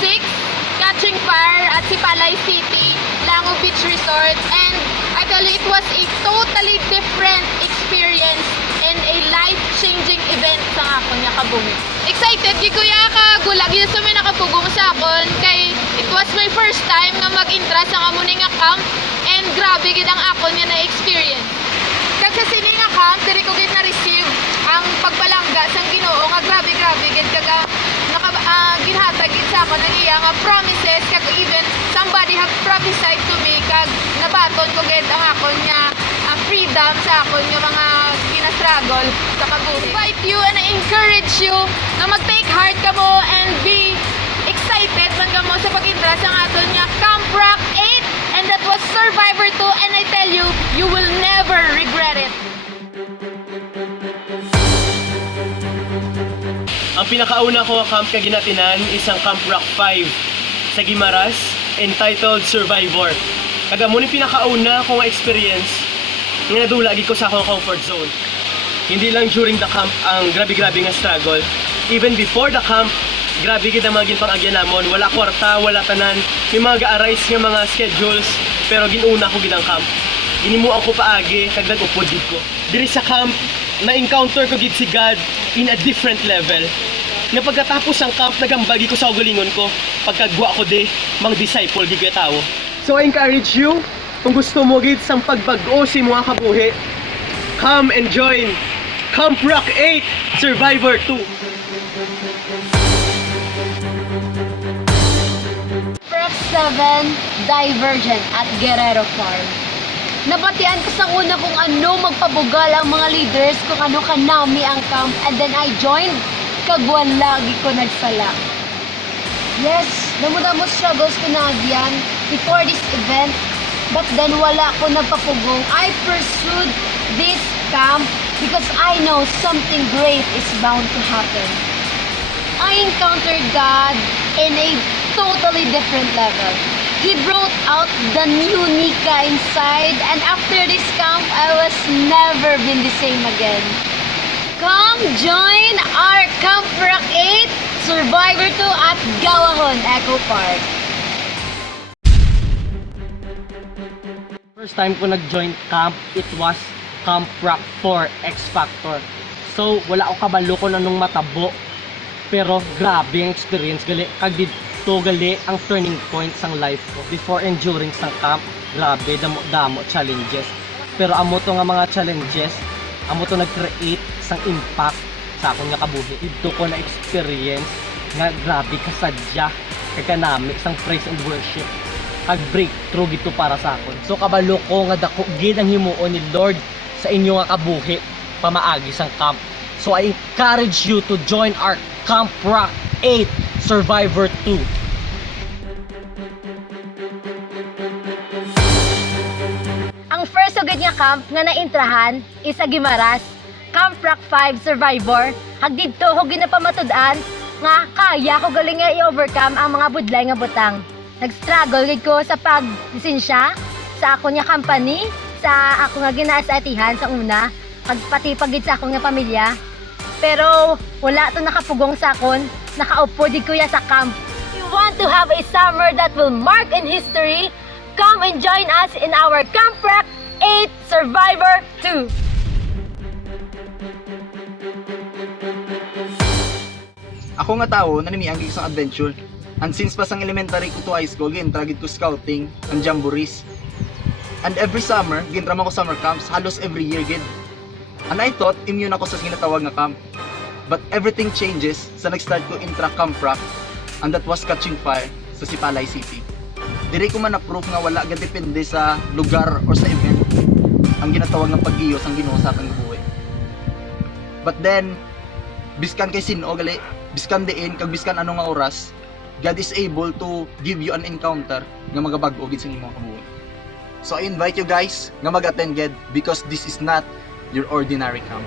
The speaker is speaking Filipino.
6, Catching Fire at Sipalay City, Lango Beach Resort. And actually, it was a totally different experience and a life-changing event sa akon nga kabuhi. Excited gi kuya ka gulag yun sa may nakapugong sa akon kay it was my first time nga mag-intra sa amuni nga camp and grabe gid ang akon nga na-experience. Kag sa sini nga camp, diri ko gid na-receive ang pagbalangga sang Ginoo nga grabe gid kaga ginhatag gid sa akon ang iya nga promises kag even somebody have prophesied to me kag nabaton ko gid ang akon nga freedom sa akon nga mga gina-struggle sa kabuhi. Invite you and I encourage you na mag-take heart ka mo and be excited man ka mo sa pag-intra sa aton nga Camp Rock 8 and that was Survivor 2 and I tell you, you will never regret it. Ang pinakauna ko camp ka ginatinan isang Camp Rock 5 sa Guimaras entitled Survivor. Kaga mo ni pinakauna kong experience nga nadulagi ko sa akong comfort zone. Hindi lang during the camp ang grabe-grabe nga struggle. Even before the camp, grabe gid ang mga ginpang-agyan namon. Wala kwarta, wala tanan. May mga ga-arise nga mga schedules, pero ginuna ko gid ang camp. Ginimuan ko paagi, kag nag-upod gid ko. Diri sa camp, na-encounter ko gid si God in a different level. Na pagkatapos ang camp, nagambagi ko sa ugalingon ko. Pagkagwa ko de, mang disciple gid ko tao. So I encourage you, kung gusto mo gid sang pagbago si mga kabuhi, come and join Camp Rock 8 Survivor 2. Prep 7 Diversion at Guerrero Farm. Nabatian ko sa una kung ano magpabugal ang mga leaders, kung ano kanami ang camp, and then I joined, kag lagi ko nagsala. Yes, damo-damo struggles ko na agyan before this event, but then wala ko nagpapugong. I pursued this camp because I know something great is bound to happen. I encountered God in a totally different level. He brought out the new Nika inside, and after this camp, I was never been the same again. Come join our Camp Rock 8 Survivor 2 at Gawahon Eco Park. First time ko nag-join camp, it was Camp Rock 4 X Factor. So, wala ako kabalo kung anong matabo. Pero grabe ang experience. Kag dito gali ang turning point sang life ko. Before and during sang camp, grabe, damo challenges. Pero amo to nga mga challenges, amo to nag-create sang impact sa akong nga kabuhi. Dito ko na experience nga grabe kasadya kay kanami sang praise and worship. Kag breakthrough gito para sa akon. So kabalo ko nga dako gid ang himuon ni Lord sa inyo nga kabuhi pamaagi sang camp. So I encourage you to join our Camp Rock 8 Survivor 2. Ang first ugad nga camp nga naintrahan is sa Guimaras, Camp Rock 5 Survivor. Hagdito ko ginapamatud-an nga kaya ko galing nga i-overcome ang mga budlay nga butang. Nag-struggle gid ko sa pag-lisensya sa ako nga company, sa ako nga ginaasatihan sa una, pati pagid sa ako nga pamilya. Pero wala to nakapugong sa akon, nakaupo di kuya sa camp. You want to have a summer that will mark in history? Come and join us in our Camp Rock 8 Survivor 2. Ako nga tao na nimiang isang adventure. And since pa sang elementary ko to high school, gintragid ko scouting and jamborees. And every summer, gintrama ko summer camps, halos every year gid. And I thought immune ako sa ginatawag nga camp. But everything changes sa nag-start ko intra Camp Rock, and that was Catching Fire sa Sipalay City. Diri ko man na-proof nga wala ga depende sa lugar or sa event ang ginatawag nga pag-iyos ang Ginoo sa atong buhay. But then, biskan kay sino gali, biskan diin kag biskan ano nga oras, God is able to give you an encounter nga magabag-o gid sa imong kabuhi. So I invite you guys nga mag-attend gid because this is not your ordinary camp.